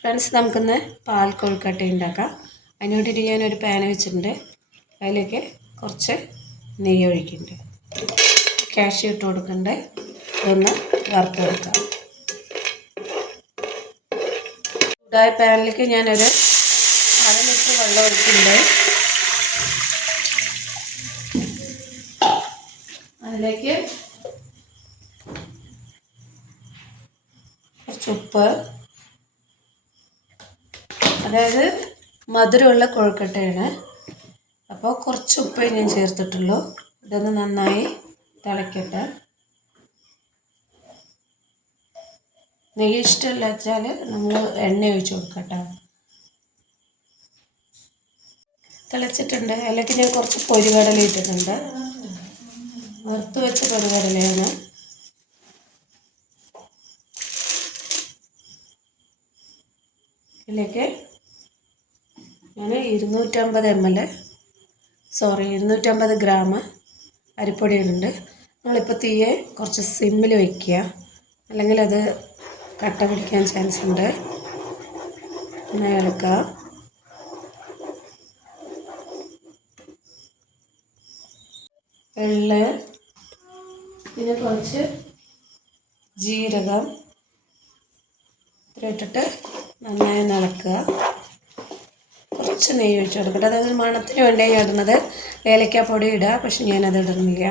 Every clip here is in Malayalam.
ഫ്രണ്ട്സ്, നമുക്കിന്ന് പാൽ കൊഴുക്കട്ട ഉണ്ടാക്കാം. അതിന് വേണ്ടിയിട്ട് ഞാനൊരു പാൻ വെച്ചിട്ടുണ്ട്. അതിലേക്ക് കുറച്ച് നെയ്യ് ഒഴിക്കുന്നുണ്ട്. കാഷ്യൂ ഇട്ട് കൊടുക്കുന്നുണ്ട്. ഒന്ന് വറുത്തെടുക്കാം. ചൂടായ പാനിലേക്ക് ഞാനൊരു 1/2 ലിറ്റർ വെള്ളം ഒഴിക്കുന്നുണ്ട്. അതിലേക്ക് കുറച്ച് ഉപ്പ്, അതായത് മധുരമുള്ള കൊഴുക്കട്ടയാണ്, അപ്പോൾ കുറച്ച് ഉപ്പേ ഞാൻ ചേർത്തിട്ടുള്ളൂ. ഇതൊന്ന് നന്നായി തിളക്കട്ടെ. നെയ്യ് ഇഷ്ടമില്ല വെച്ചാൽ നമ്മൾ എണ്ണ ഒഴിച്ച് കൊടുക്കട്ടോ. തിളച്ചിട്ടുണ്ട്. അതിലേക്ക് ഞാൻ കുറച്ച് പൊരികടല ഇട്ടിട്ടുണ്ട്. വറുത്ത് വെച്ച പൊരികടലയാണ്. ഇതിലേക്ക് ഞാൻ 250 ഗ്രാം അരിപ്പൊടി ഇടുന്നുണ്ട്. നമ്മളിപ്പോൾ തീയെ കുറച്ച് സിമ്മിൽ വയ്ക്കുക, അല്ലെങ്കിൽ അത് കട്ട പിടിക്കാൻ ചാൻസ് ഉണ്ട്. ഒന്ന് ഇളക്കുക. എള്ള്, പിന്നെ കുറച്ച് ജീരകം ഇട്ടിട്ട് നന്നായി ഇളക്കുക. കുറച്ച് നെയ്യ് ഒഴിച്ച് കൊടുക്കട്ടെ. അതായത് മണത്തിന് വേണ്ടിയാണ് ഇടുന്നത്. ഏലക്കാപ്പൊടി ഇടുക, പക്ഷെ ഞാനത് ഇടുന്നില്ല.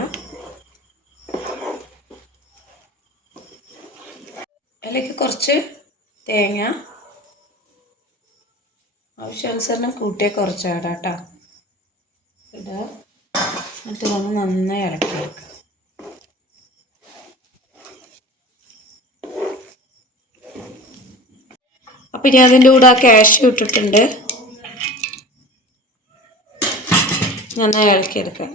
അതിലേക്ക് കുറച്ച് തേങ്ങ ആവശ്യാനുസരണം കൂട്ടിയ കുറച്ച് ഇടാം കേട്ടോ. ഇടുക. എന്നിട്ട് നമ്മൾ നന്നായി ഇളക്കി വെക്കുക. അപ്പം ഞാൻ അതിൻ്റെ കൂടെ കാഷ്യൂ ഇട്ടിട്ടുണ്ട്. നന്നായി ഇളക്കിയെടുക്കാം.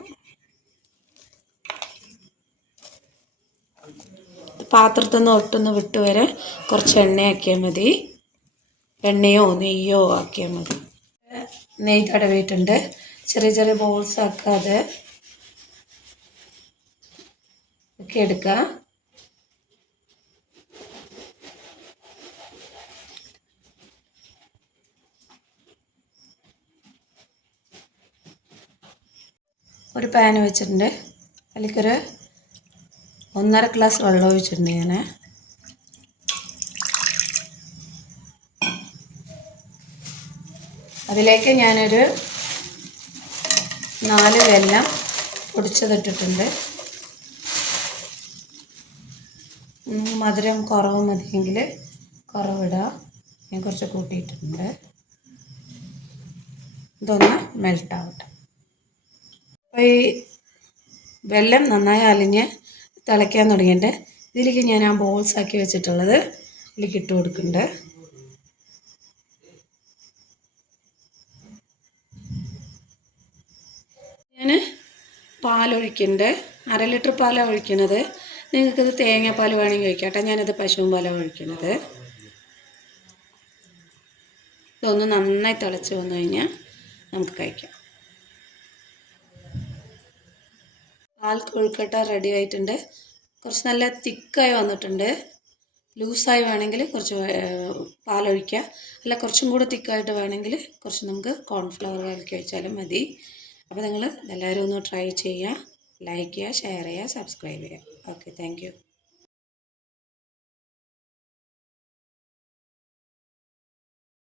പാത്രത്തിൽ നിന്ന് ഒട്ടൊന്ന് വിട്ട് വരെ കുറച്ച് എണ്ണയാക്കിയാൽ മതി. എണ്ണയോ നെയ്യോ ആക്കിയാൽ മതി. നെയ്യ് തടവിയിട്ടുണ്ട്. ചെറിയ ചെറിയ ബോൾസ് ആക്കാതെ ഒക്കെ എടുക്കുക. ഒരു പാൻ വെച്ചിട്ടുണ്ട്. അതിലേക്കൊരു 1.5 ഗ്ലാസ് വെള്ളം ഒഴിച്ചിട്ടുണ്ട് ഞാൻ. അതിലേക്ക് ഞാനൊരു 4 വെല്ലം പൊടിച്ചതിട്ടിട്ടുണ്ട്. മധുരം കുറവ് മതിയെങ്കിൽ കുറവിടുക. ഞാൻ കുറച്ച് കൂട്ടിയിട്ടുണ്ട്. ഇതൊന്ന് മെൽട്ടാവട്ടെ. അപ്പോൾ ഈ വെല്ലം നന്നായി അലിഞ്ഞ് തിളയ്ക്കാൻ തുടങ്ങിയിട്ട് ഇതിലേക്ക് ഞാൻ ആ ബോൾസ് ആക്കി വെച്ചിട്ടുള്ളത് ഇതിലേക്ക് ഇട്ട് കൊടുക്കുന്നുണ്ട്. ഞാൻ പാലൊഴിക്കുന്നുണ്ട്. 1/2 ലിറ്റർ പാലാണ് ഒഴിക്കുന്നത്. നിങ്ങൾക്കിത് തേങ്ങാപ്പാൽ വേണമെങ്കിൽ ഒഴിക്കാട്ടെ. ഞാനത് പശുവും പാലാണ് ഒഴിക്കുന്നത്. ഇതൊന്ന് നന്നായി തിളച്ച് വന്നു കഴിഞ്ഞാൽ നമുക്ക് കഴിക്കാം. പാൽ കൊഴുക്കട്ട റെഡി ആയിട്ടുണ്ട്. കുറച്ച് നല്ല തിക്കായി വന്നിട്ടുണ്ട്. ലൂസായി വേണമെങ്കിൽ കുറച്ച് പാലൊഴിക്കുക. അല്ല കുറച്ചും കൂടെ തിക്കായിട്ട് വേണമെങ്കിൽ കുറച്ച് നമുക്ക് കോൺഫ്ലവർ കലക്കി ഒഴിച്ചാലും മതി. അപ്പോൾ നിങ്ങൾ എല്ലാവരും ഒന്ന് ട്രൈ ചെയ്യുക. ലൈക്ക് ചെയ്യുക, ഷെയർ ചെയ്യുക, സബ്സ്ക്രൈബ് ചെയ്യുക. Okay, thank you.